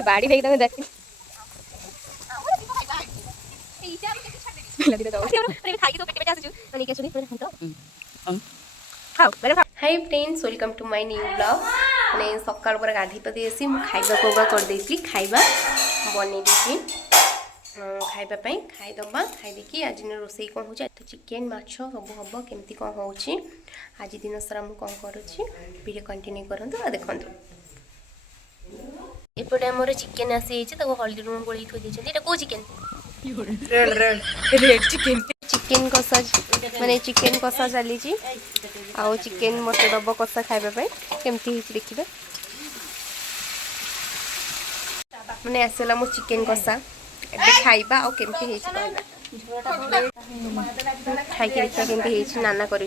बाड़ी फेंक दे देखी hi friends welcome to my new blog मैंने सकाल पूरा गाधी पाधी आसी खाइबा कोबा कर देती खाइबा बनै देती खाइबापी खाईदबा खाईदेकी आज रोसई कौन हो तो चिकेन माछ सब हम केमती कौन हो आज दिन सारा मुझे कौन करुच्ची वीडियो कंटिन्यू करूँ देखो एपटे आमर चिकेन आसी हल्दी लुण गोल थी कौ चिकेन रेड चिकेन चिकेन कषा माने चिकेन कषा चली आउ चिकेन मत दब कषा खाइबापी केमती देखिए मैंने आसला मो चिकेन कषा ए खाइबा आउ केमती खाई देखा केमती नाना कर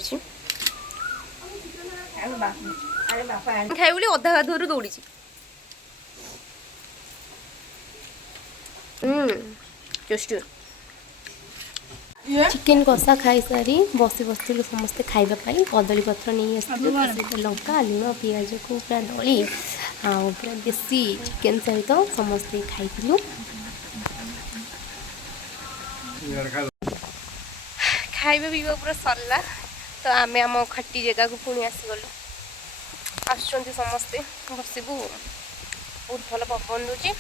खाई बोली अधा गाधुर दौड़ी टेस्टी चिकेन कषा खाई सारी बसी बसलु समस्ते खाइबापी कदली पत्र नहीं आस लंका लुण पिज को पूरा दली पूरा देसी चिकेन सहित समस्ते खाइलु खाइबा पीवा पूरा सरला तो आम आम खटी जगह को पुणी आसीगलु आसुँच समस्ते बसबू बहुत भल पवन दूची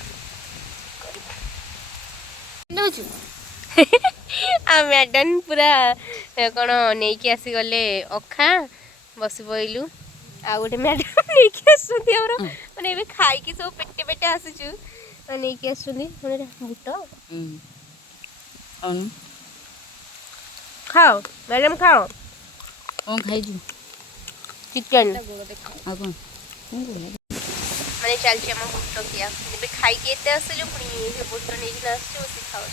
मैडम पूरा कौन नहीं कि आसीगले अखा बस पइलु आ गोटे मैडम नहीं कि आसुँच मैंने खाई सब पेटे पेटे आसुचु नहीं कि आसुँच बुट खाओ मैडम खाओ कौन खाई चिकेन मैंने चलती आम बुट किया खाई आसलु पुणी बुट नहीं खाओ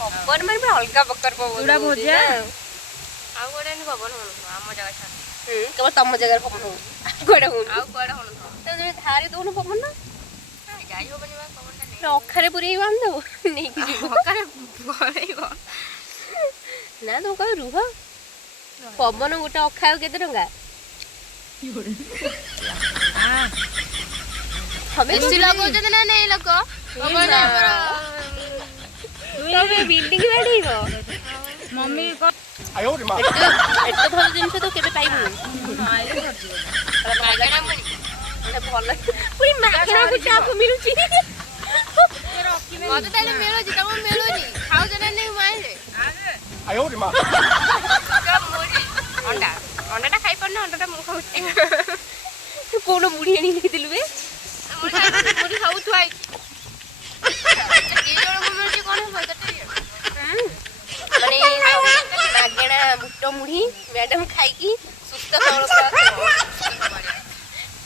पवन मारे अलग प्रकार पवन भोजा आ गोटे पवन आम जगह केवल तुम जगह पवन हो गोटे हो धारे दौन पवन ना जाई होबनी पवन अखारे पूरे बांधब नहीं ना तुम कह रुह पवन गोटे अखा केते टंका ना नहीं लोक बिल्डिंग बाड़ेब मम्मी एत भल जिन तो केबे पाइबु भल पूरी मागणा को चाकू मिलुची मत ताले मिलुची तम मिलुनी खाउ जना नहीं माइले आयो रे मां अंडा अंडाटा खाई पड़ना अंडाटा मु खाउची कोनो मुड़ी आनी दे दिलु बे मुड़ी खाउ थुआई के जण मिलुची कोन होतटे माने मागणा बुट मुड़ी मैडम खाई की सुस्त सबल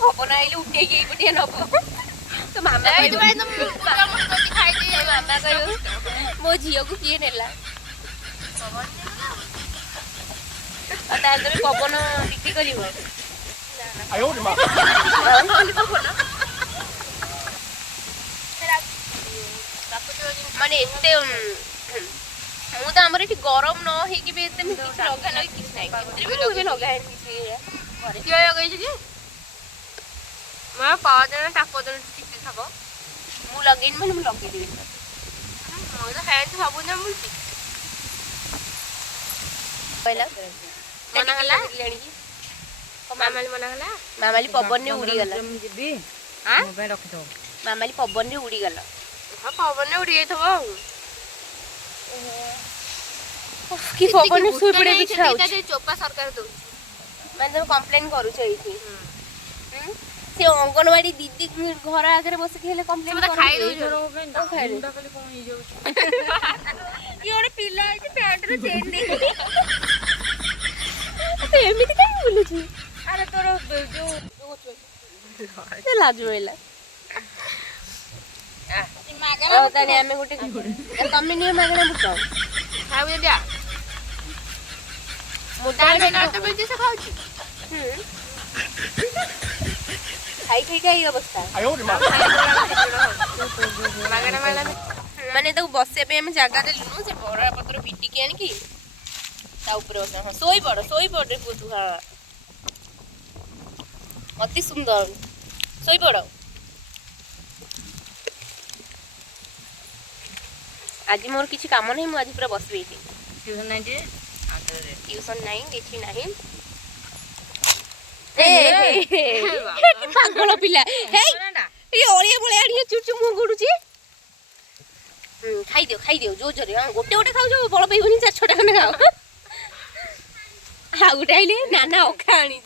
पवन आइले उठे गई बटिया नब तो मामा खाई दे मामा कह मो झील को किए नेला पवन बिक्री कर आयो रे मां माने एते मु तो हमर एठी गरम न हे कि बे एते में किछ लगा लगे किछ नै कितरे भी लगा है किछ घरे किया गई छी मैं पाव देना टाको देना ठीक थाको मु लगेन माने मु लगे देबी मो तो है तो सब ना मुलती पहिला मना गला लेणी मामाली मना गला मामाली पवन ने उड़ी गला जीबी हां मोबाइल रख दो मामाली पवन ने उड़ी गला हां पवन ने उड़ी थबो की पवन ने सुई पड़े बिछा चोपा सरकार दो मैं तो कंप्लेन करू छै इथि से अंगनवाड़ी दीदी घर आगे बस के कंप्लेन कर खाई दो खाई मुंडा कले कोन ही जाउ ये ओडे पिल्ला है पैंट रे चेन नहीं तो एमिति काई बोलु छी अरे तोर जो लाज होइला मागना ताने हमें गोटे तमे नियो मागना बुट खाऊ दे दिया मोटा ना तो बिल्कुल से खाऊ छी खाई खाई अवस्था आयो रे मां मागना माला माने तो बसे पे हम जगह देलु से बड़ा पत्र पिटी के आनी की ता ऊपर बस हां सोई पड़ रे पुतु हां अति सुंदर सोई पड़ आज मोर किसी काम नहीं मुझे पूरा बस ट्यूशन नहीं जे ट्यूशन नहीं किसी नहीं पागल पिला ये ओलिया बोले आड़िया चुचु मुंह गुडुची खाई दियो जो जोरे गोटे गोटे खाऊ जो बड़ पेइबनी 4-6 टाका खाओ आ गोटे आइले नाना ओखा आनी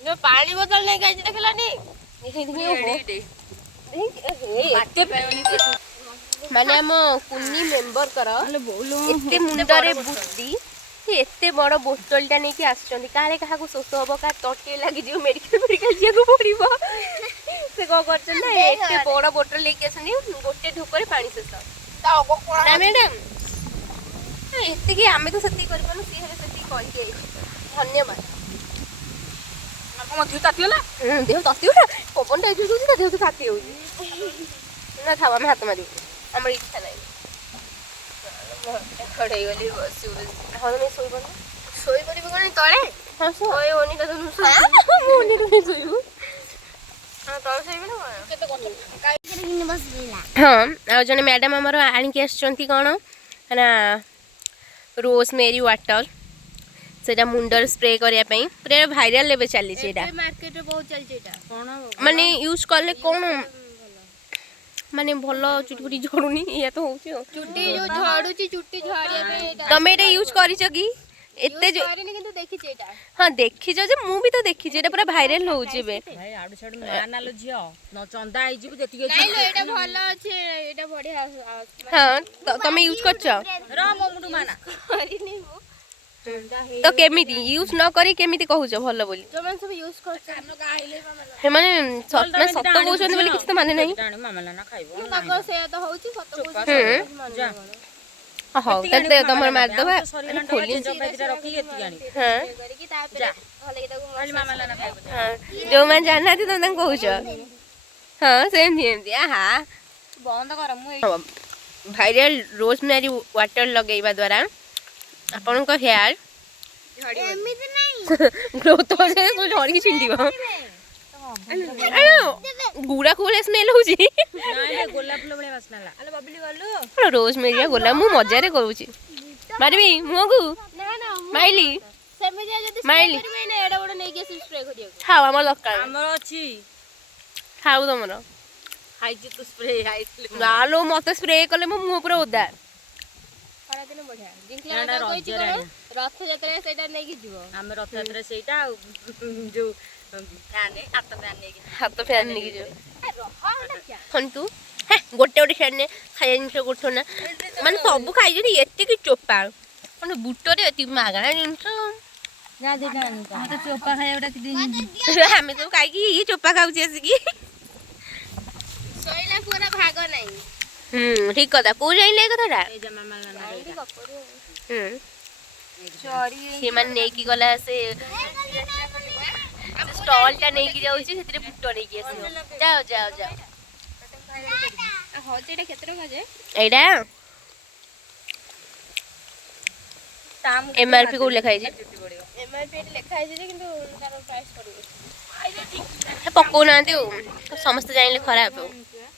जो पानी बोतल नहीं गई देखलानी माने हम कुन्नी मेंबर कर एते मुंडरे बुद्धि एते बड़ बोतलटा नहीं कि आछंती काले काहा को शोष हबो का तटे लागी जो मेडिकल जिया को पड़िबो से को करछन ना एते बड़ बोतल लेके आछनी गोटे ढोकरे पानी शेष ना मैडम एते कि हमें तो सती करबो सी हेले सती कहि दे धन्यवाद आपको मत तातियोला देह तातियोला पवन टा जो देह तो ताति होई ना खावा में हाथ मारी हमर इच्छा नहीं खड़े गली बस हाँ तो मैं सोई पड़ी कौन तले हाँ सोए होनी का तुम मुझे तो नहीं सोई हाँ तले सोई ना केते कोन काई बस गेला हाँ आ जने मैडम हमर आनी के आछंती कोन ना रोजमेरी वाटर सेटा मुंडर स्प्रे करिया पई पूरा वायरल लेवे चली छेटा मार्केट में बहुत चल छेटा कोन माने यूज करले कोन माने भलो चुटपुटी झड़ुनी या तो होची चुट्टी जो झड़ुची चुट्टी झड़िया पे तमे एटा यूज करिछ कि एते जो करिनी किंतु देखि छेटा हां देखि जो जे मु भी तो देखि जे एटा पूरा वायरल होउची बे भाई आडू छाडू ना नालो झियो न चंदा आइ जिबु जति के नहीं लो एटा भलो अछि एटा बढ़िया हां तमे यूज करछ र मो मुडु माना करिनी हो तो केमिति यूज न करी केमिति कहूछ भलो बोली जो मन सब यूज करछ हम लोग आइले हे माने सत कहउछन बोली किछ तो माने नहीं टाणी मामला ना खाइबो ताको से तो होची सत को जा हां तते तमर मार दबा खोली जबैतिरा रखी एति गानी हां करिकी तापरे भले के ताको खाली मामला ना खाइबो हां जो मन जानना थी तुम कहूछ हां सेम आहा बंद कर मु वायरल रोजमेरी वाटर लगेଇବା द्वारा आपन को हेयर एमिति नहीं ग्रोथ हो जाए तो झड़ी छिंडीबो गुड़ा कोले स्मेल होजी नाइ गोलाप फुल बळे वासनाला अले बबली गल्लू रोजमेरी गोला मु मजा रे करूची मारबी मुगु ना ना माइली सेमे जे जदी माइली करबे ना एडा बड नै के स्प्रे करियो खाओ हमर दरकार हमर अछि खाओ तमर खाइछि तो स्प्रे आइसले नालो मते स्प्रे कले मु मुह पूरा ओदा खरा दिन बढ़िया जिंकला ना, ना रथ कोइछि जरा करो रथ जतरे सेटा नै कि जीवो हम रथ यात्रा सेटा जो फैन हाथ फैन ने हाथ फैन नहीं जो रहा ना क्या हंतु हे गोटे गोटे फैन ने खाया जिनिस गोठो ना माने सब खाइ जनी एते कि चोपा माने बुटरे एति मागणा जिनिस जा देना तो चोपा खाइबा कि दिन हमें तो काई कि ये चोपा खाउची आसी कि सोइला पूरा भाग नै ठीक कथा को जाइले कथाटा ए जमा मामला ना चोरी से मान नै कि गला से स्टॉल टा नै कि जाउची सेतरे बुटो नै कि आसी जाओ जाओ जाओ हो जेटा केतरो काजे एडा ताम एमआरपी को लिखाइ जे एमआरपी लिखा है जे किंतु तार प्राइस पड़िबो पको ना दियो समस्त जाइले खराब हो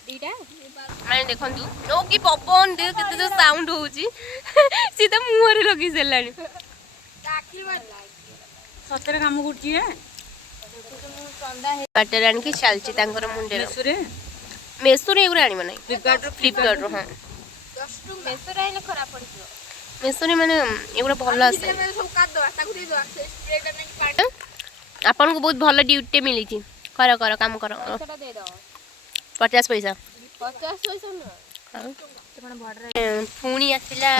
दीटा माने देखंतु ओ की पवन दे केते जो साउंड होउची सीधा मुंह रे लगी सेलानी काकी मन सतरे काम करछि है चंदा है वाटर आन की चलची तांकर मुंडे मेसुरे मेसो रे एगुरा आनिबो नै फ्लिपकार्ट रो हां जस्ट मेसो राइले खराब पड़िबो मेसो रे माने एगुरा भलो आसे सब काट दो ताकू दे दो स्प्रे करने की पार्ट आपन को बहुत भलो ड्यूटी मिली थी करो करो काम करो सेटा दे दो 50 पैसा 50 पैसा न पुणी आसिला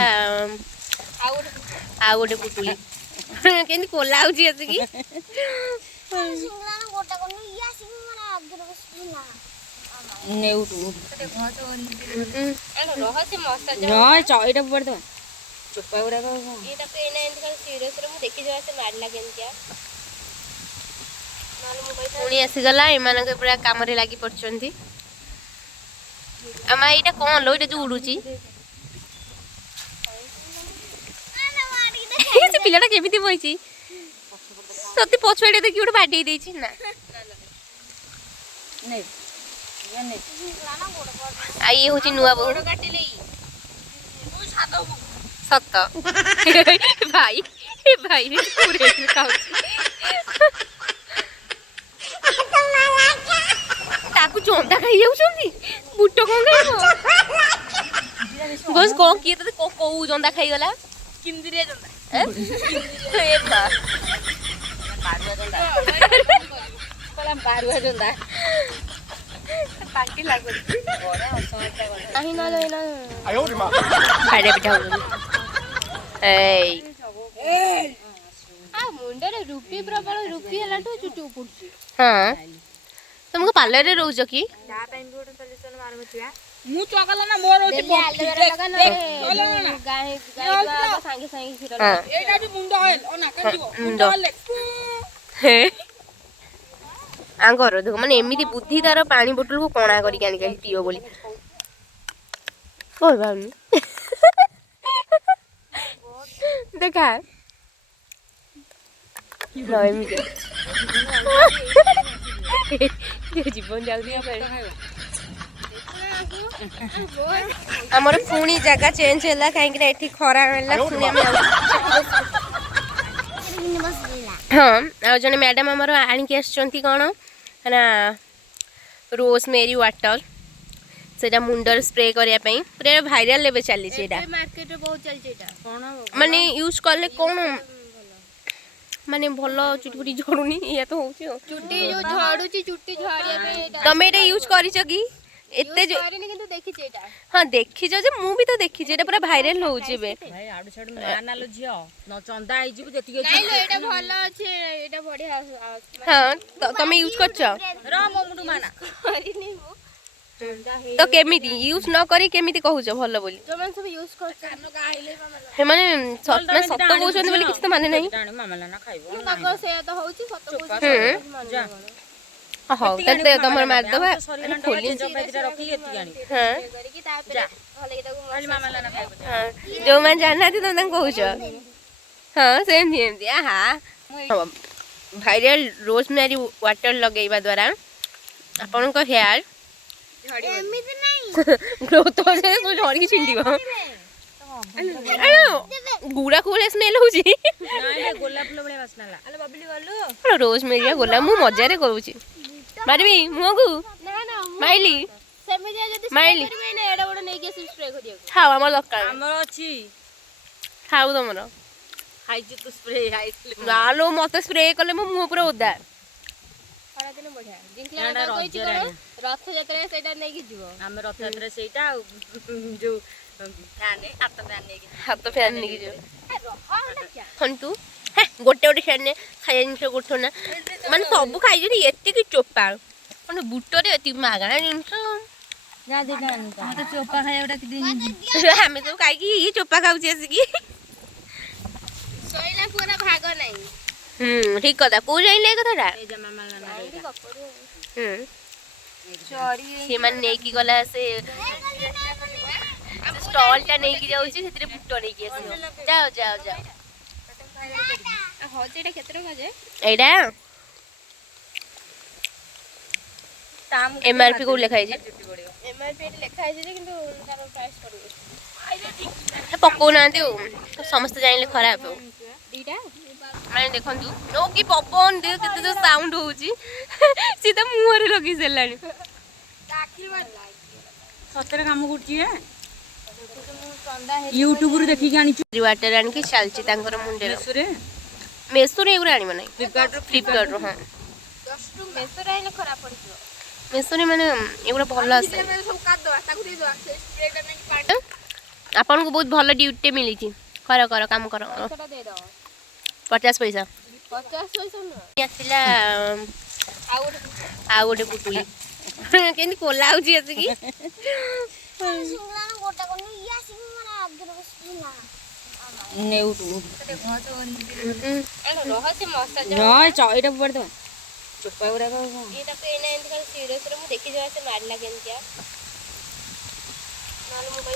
आउ आ गोटे पुटुली केंदी कोला आउची आसी की सिंगला ना गोटा कोन या सिंग माने आगरे बसना नेउट रहस्य मस्त नय चइटा पड़ दो चोपा गुडा को एटा पे एना एंत कर सीरियस रे मु देखि जवा से मारला केनतिया माने मु पैसा पुणी आसी गला एमान के पूरा काम रे लागी पड़चंती अमा एटा कोन लो एटा जो उडुची से पिलाटा केमिति बइची ତତେ ପଛଆଡ଼େ ଦେଖି ଗୋଟେ ବାଡ଼େଇ ଦେଇଛି ନା ନେ ନେ ଆଉ ଇଏ ହଉଛି ନୂଆ ବୋହୂ କାଟିଲେ ସତ ଭାଇ ଏ ଭାଇ ଖାଉଛି ତାକୁ ଜନ୍ଦା ଖାଇଯାଉଛନ୍ତି ବୁଟ କଣ ଖାଇବ ବସ୍ କଣ କିଏ ତତେ କୋଉ ଜନ୍ଦା ଖାଇଗଲା କିନ୍ଦିରିଆ ଜନ୍ଦା ଏ ମା ବାରୁଆ ଜନ୍ଦା ପାଟି ଲାଗୁଛି ନାହିଁ ନହେଲେ ଏଇନା 哎呦我的妈！ ଖାଇବା ପିଠା ହଉଛନ୍ତି ଏଇ ମୁଣ୍ଡରେ ରୁପି ପ୍ରବଳ ରୁପି ହେଲାଠୁ ଚୁଟି ଉପୁଡୁଛି ହଁ ତମକୁ ପାର୍ଲରରେ ରହୁଛ କି ମୁଁ ଚଗଲା ନା ମୋର ହଉଛି ସାଙ୍ଗେ ସାଙ୍ଗେ କ୍ଷୀର ଏଇଟା ବି ମୁଣ୍ଡ ଅଏଲ ଅନା କାଟିବ ମୁଣ୍ଡ ଆଙ୍କର ଦେଖ ମାନେ ଏମିତି ବୁଦ୍ଧି ତାର ପାଣି ବୋଟଲକୁ କଣା କରିକି ଆଣିକି ପିଇବ ବୋଲି କହିପାରୁନି ଦେଖା ଏମିତି ଜୀବନ ଯାଉନି ଆମର ପୁଣି ଜାଗା ଚେଞ୍ଜ ହେଲା କାହିଁକି ନା ଏଠି ଖରା ହେଲା ପୁଣି ଆମେ ହଁ ଆଉ ଜଣେ ମ୍ୟାଡ଼ାମ୍ ଆମର ଆଣିକି ଆସିଛନ୍ତି କ'ଣ ନା ରୋଜମେରୀ ୱାଟର ସେଟା ମୁଣ୍ଡରେ ସ୍ପ୍ରେ କରିବା ପାଇଁ ପୁରା ଭାଇରାଲ ଏବେ ଚାଲିଛି ଏଇଟା ମାର୍କେଟରେ ବହୁତ ଚାଲିଛି ଏଇଟା କ'ଣ ମାନେ ୟୁଜ୍ କଲେ କ'ଣ ମାନେ ଭଲ ଚୁଟି ଫୁଟି ଝଡ଼ୁନି ଏଇଆ ତ ହଉଛି ଆଉ ଚୁଟି ଯୋଉ ଝଡୁଛି ଚୁଟି ଝଡ଼ିବା ପାଇଁ ତମେ ଏଇଟା ୟୁଜ୍ କରିଛ କି ଏତେ କିନ୍ତୁ ଦେଖିଛି ଏଇଟା ହଁ ଦେଖିଛ ଯେ ମୁଁ ବି ତ ଦେଖିଛି ଏଇଟା ପୁରା ଭାଇରାଲ ହଉଛି ଏବେ ଭାଇ ଆଡୁ ଛାଡୁ ନାଲୋ ଝିଅ ନ ଚନ୍ଦା ହେଇଯିବୁ ଯେତିକି ଅଛି ଏଇଟା ଭଲ ଅଛି ଏଇଟା ବଢିଆ ହଁ ତମେ ୟୁଜ୍ କରିଛ ର ମୋ ମୁଣ୍ଡ ମାନା ତ କେମିତି ୟୁଜ୍ ନ କରି କେମିତି କହୁଛ ଭଲ ବୋଲି ଯୋଉମାନେ ସବୁ ୟୁଜ୍ କରୁଛନ୍ତି ସେମାନେ ସତ କହୁଛନ୍ତି ବୋଲି କିଛି ତ ମାନେ ନାହିଁ ମାମଲା ନା ଖାଇବ ତାଙ୍କର ସେଇଆ ତ ହଉଛି ସତ କହୁଛନ୍ତି ହଉ ତାହେଲେ ତମର ମାରିଦବା ଯୋଉମାନେ ଜାଣିନାହାନ୍ତି ତମେ ତାଙ୍କୁ କହୁଛ ହଁ ସେମିତି ଏମିତି ଆହା ଭାଇରାଲ ରୋଜମେରୀ ୱାଟର ଲଗେଇବା ଦ୍ୱାରା ଆପଣଙ୍କ ହେୟାର ଗ୍ରୋଥ ଝଡ଼ିକି ଛିଣ୍ଡିବ ଗୁଡ଼ା କୁଡ଼ା ସ୍ମେଲ ହଉଛି ରୋଜମେରୀ ଗୋଲାପ ମୁଁ ମଜାରେ କହୁଛି ମାରିବି ମୁହଁକୁ ମାଇଲି ମାଇଲି ଖାଉ ଆମର ଦରକାର ଆମର ଅଛି ଖାଉ ତମର ଖାଇଛୁ ତୁ ସ୍ପ୍ରେ ନାଲୋ ମତେ ସ୍ପ୍ରେ କଲେ ମୋ ମୁହଁ ପୁରା ଓଦା ରଥଯାତ୍ରାରେ ସେଇଟା ନେଇକି ଯିବ ଆମେ ରଥଯାତ୍ରା ସେଇଟା ଆଉ ଯୋଉ ହାତ ଫ୍ୟାନ୍ ନେଇକି ଯିବ ହନ୍ତୁ ଗୋଟେ ଗୋଟେ ଫ୍ୟାନ୍ ଖାଇବା ଜିନିଷ ଗୋଟେ ନା ମାନେ ସବୁ ଖାଇଛନ୍ତି ଏତିକି ଚୋପା ମାନେ ବୁଟରେ ଏତିକି ମାଗଣା ଜିନିଷ ଚୋପା ଖାଇବା ଆମେ ସବୁ ଖାଇକି ଇଏ ଚୋପା ଖାଉଛି ଆସିକି ଭାଗ ନାହିଁ ଠିକ କଥା କୋଉ ଜାଣିଲେ ଏ କଥାଟା ସେମାନେ ନେଇକି ଗଲା ସେ ଷ୍ଟଲ୍ ଟା ନେଇକି ଯାଉଛି ସେଥିରେ ବୁଟ ନେଇକି ଆସିବ ଯାଅ ଯାଅ ଯାଅ ଏଇଟା MRP କୋଉଠି ଲେଖା ହେଇଛି ପକଉନାହାନ୍ତି ଆଉ ସମସ୍ତେ ଜାଣିଲେ ଖରାପ ଆଉ ମାନେ ଦେଖନ୍ତୁ ଓ କି ପବନ ଦିଅ କେତେ ଯୋଉ ସାଉଣ୍ଡ ହଉଛି ସିଏ ତ ମୁହଁରେ ଲଗେଇ ସାରିଲାଣି ସତରେ କାମ କରୁଛି ୟୁଟ୍ୟୁବରୁ ଦେଖିକି ଆଣିଛୁ ୱାଟର ଆଣିକି ଚାଲିଛି ତାଙ୍କର ମୁଣ୍ଡରେ ମେସୋରେ ଏଗୁଡ଼ା ଆଣିବ ନାହିଁ ଫ୍ଲିପକାର୍ଟରୁ ହଁ ମେସୋରେ ମାନେ ଏଗୁଡ଼ା ଭଲ ଆସେ ଆପଣଙ୍କୁ ବହୁତ ଭଲ ଡ୍ୟୁଟିଟେ ମିଳିଛି କର କର କାମ କର 50 ପଇସା ଆସିଲା ଆଉ ଗୋଟେ ପୁଟୁଳି କେମିତି କୋଲା ହଉଛି ଆସିକି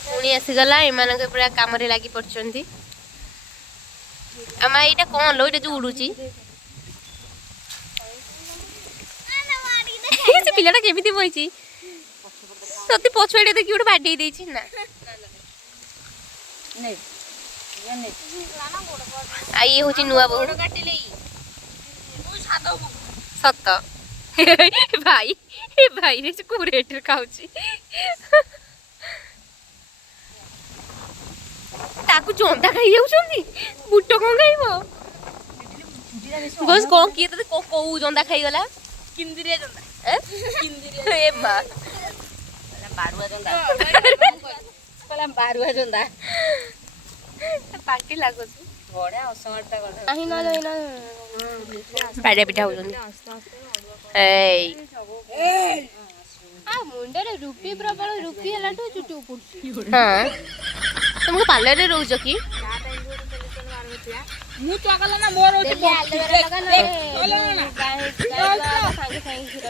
ପୁଣି ଆସିଗଲା ଏମାନଙ୍କ ପୁରା କାମରେ ଲାଗି ପଡିଛନ୍ତି ଆମ ଏଇଟା କଣ लो ଏଇଟା ଯୋଉ ଉଡୁଛି ପିଲାଟା କେମିତି ବଇଛି ସତେ ପଛଆଡ଼େ ଦେଖି ଗୋଟେ ବାଡ଼େଇ ଦେଇଛି ନା ଆଉ ଇଏ ହଉଛି ନୂଆ ବୋହୂ ସତ ଭାଇ ଏ ଭାଇରେ ସେ କୋଉ ରେଟରେ ଖାଉଛି ତାକୁ ଜନ୍ଦା ଖାଇଯାଉଛନ୍ତି ବୁଟ କଣ ଖାଇବ ଗୋସ୍ କଣ କିଏ ତତେ କୋଉ ଜନ୍ଦା ଖାଇଗଲା କିନ୍ଦିରିଆ ଜନ୍ଦା ଏ ମା ବାରୁଆ ଜନ୍ଦା କହିଲା ବାରୁଆ ଜନ୍ଦା ପାଟି ଲାଗୁଛି ବଢିଆ ଅସମାରଟା କଥା ନାହିଁ ନହେଲେ ବାଡ଼ିଆ ପିଠା ହଉଛନ୍ତି ଏଇ ମୁଣ୍ଡରେ ରୁପି ପ୍ରବଳ ରୁପି ହେଲାଠୁ ଚୁଟି ଉପୁଡୁଛି ହଁ ତମକୁ ପାର୍ଲରରେ ରହୁଛ କି ମୁଁ ଚଗଲା ନା ମୋର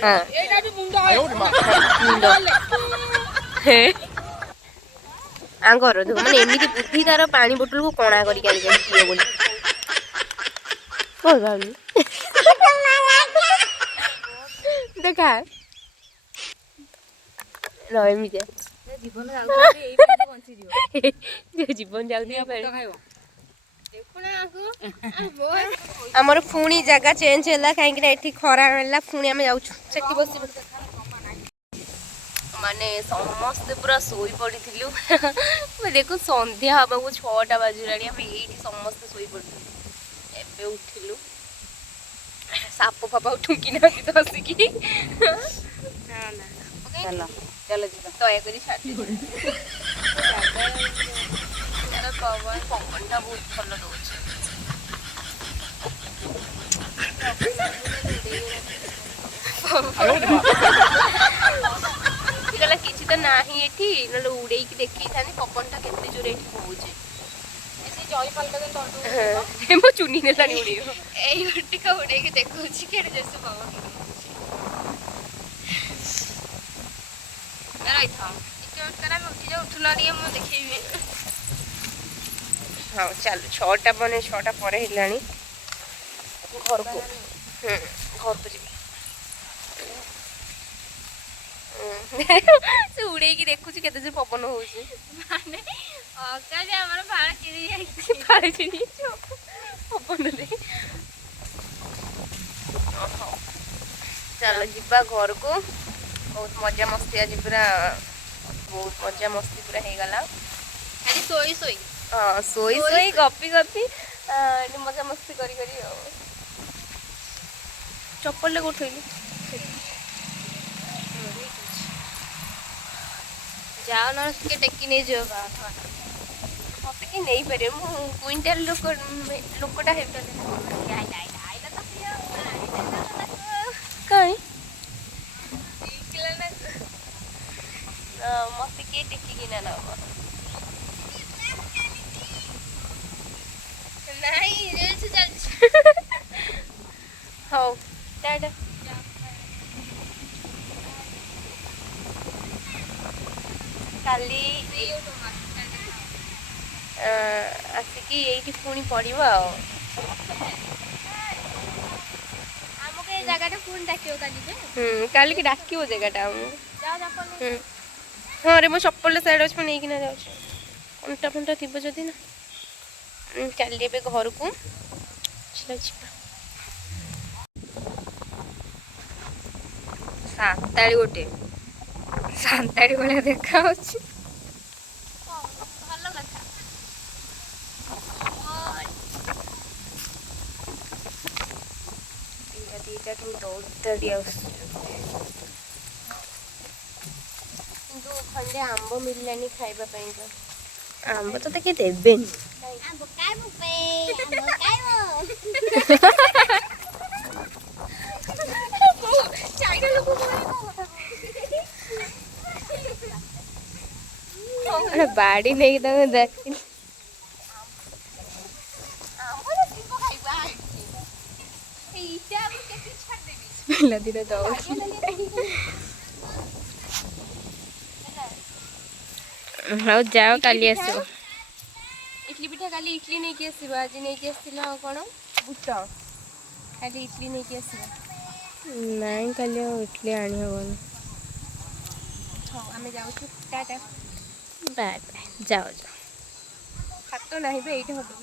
ହଁ ଏଇଟା ବି ମୁଣ୍ଡ 哎呦我的妈！ ଆଙ୍କର ଦେଖ ମାନେ ଏମିତି ବୁଦ୍ଧି ତାର ପାଣି ବୋଟଲକୁ କଣା କରିକି ଆଣିକି ପିଅ ବୋଲି ଦେଖା ଏମିତିଆ ଜୀବନ ଯାଉଛି ଏଇଟା ବଞ୍ଚିଯିବ ଜୀବନ ଯାଉଛି ଖାଇବ ଆମର ପୁଣି ଜାଗା ଚେଞ୍ଜ ହେଲା କାହିଁକି ନା ଏଠି ଖରା ହେଲା ପୁଣି ଆମେ ଯାଉଛୁ ସେଠି ବସିବୁ ମାନେ ସମସ୍ତେ ପୁରା ଶୋଇ ପଡ଼ିଥିଲୁ ଦେଖୁ ସନ୍ଧ୍ୟା ହେବାକୁ 6ଟା ବାଜିଲାଣି ଆମେ ଏଇଠି ସମସ୍ତେ ଶୋଇ ପଡ଼ିଥିଲୁ ଏବେ ଉଠିଲୁ ସାପ ଫାପ ଠୁଙ୍କି ନାହାନ୍ତି ତ ଆସିକି ଚାଲ ଯିବା ଦୟାକରି ଛାଡ଼ି ପବନଟା ବହୁତ ଭଲ ରହୁଛି କହିଲା କିଛି ତ ନାହିଁ ଏଠି ନହେଲେ ଉଡେଇକି ଦେଖେଇଥାନ୍ତି ପବନଟା କେତେ ଜୋରେ ଏଠି ହଉଛି ମୋ ଚୁନି ନେଲାଣି ଉଡେଇବ ଏଇ ଟିକେ ଉଡେଇକି ଦେଖଉଛି କେଡେ ଜୋରସେ ପବନ ରହିଥାଉ ଆମେ ଉଠିଯାଉ ଉଠୁନା ଟିକେ ମୁଁ ଦେଖେଇବି ହଁ ଚାଲୁ 6ଟା ମାନେ 6ଟା ପରେ ହେଲାଣି ଘରକୁ ଘରକୁ ଯିବି ସେ ଉଡେଇକି ଦେଖୁଛି କେତେ ଜୋର ପବନ ହଉଛି ମାନେ ଆମର ବାଳ ଚିରି ଯାଇଛି ବାଳ ଚିରି ପବନରେ ଚାଲ ଯିବା ଘରକୁ ବହୁତ ମଜା ମସ୍ତି ଆଜି ପୁରା ବହୁତ ମଜା ମସ୍ତି ପୁରା ହେଇଗଲା ଖାଲି ଶୋଇ ଶୋଇ ହଁ ଶୋଇ ଶୋଇ ଗପି ଗପି ମଜା ମସ୍ତି କରି କରି ଆଉ ଚପଲରେ ଗୋଠେଇଲି ଯାଅ ନହେଲେ ଟିକେ ଟେକି ନେଇଯିବ ମତେ କି ନେଇପାରିବ ମୁଁ କୁଇଣ୍ଟାଲ ଲୋକଟା ହେଇପାରିବ କାଇଁ ମତେ କିଏ ଟେକିକିନା ନବ ନାଇଁ ରିଲ୍ସ ଚାଲିଛି ହଉ ଟାଟା କାଲି ଆସିକି ଏଇଠି ପୁଣି ପଡ଼ିବ ଆଉ ଆମକୁ ଏ ଜାଗାଟା ପୁଣି ଡାକିବ କାଲି ଯେ କାଲିକି ଡାକିବ ଜାଗାଟା ଆମକୁ ହଁ ରେ ମୋ ଚପଲଟା ସାଇଡ଼୍ ଅଛି ମୁଁ ନେଇକିନା ଯାଉଛି ଅଣ୍ଟା ଫଣ୍ଟା ଥିବ ଯଦି ନା କାଲି ଏବେ ଘରକୁ ଯିବା ସାନ୍ତାଳି ଗୋଟେ ସାନ୍ତାଳି ଭଳିଆ ଦେଖା ହଉଛି ଭଲ କଥା ଦିଟା ଦୌଡ଼ି ଆସୁଛି କିନ୍ତୁ ଖଣ୍ଡେ ଆମ୍ବ ମିଳିଲାନି ଖାଇବା ପାଇଁ ତ ଆମ୍ବ ତ କିଏ ଦେବେନି ବାଡ଼ି ନେଇକି ତମେ ଦେଖିଲି ପିଲାଦିନ ଦଉଛି ହଉ ଯାଅ କାଲି ଆସିବ ଇଟଲି ପିଠା କାଲି ଇଟଲି ନେଇକି ଆସିବ ଆଜି ନେଇକି ଆସିଥିଲ କ'ଣ ବୁଟ କାଲି ଇଟଲି ନେଇକି ଆସିବ ନାଇଁ କାଲି ଆଉ ଇଟଲି ଆଣି ହେବନି। ହଉ ଆମେ ଯାଉଛୁ ଟାଟା। ବାଏ ବାଏ, ଯାଅ ଯାଅ। ହାତ ନାହିଁ ବେ ଏଇଠି ହବ।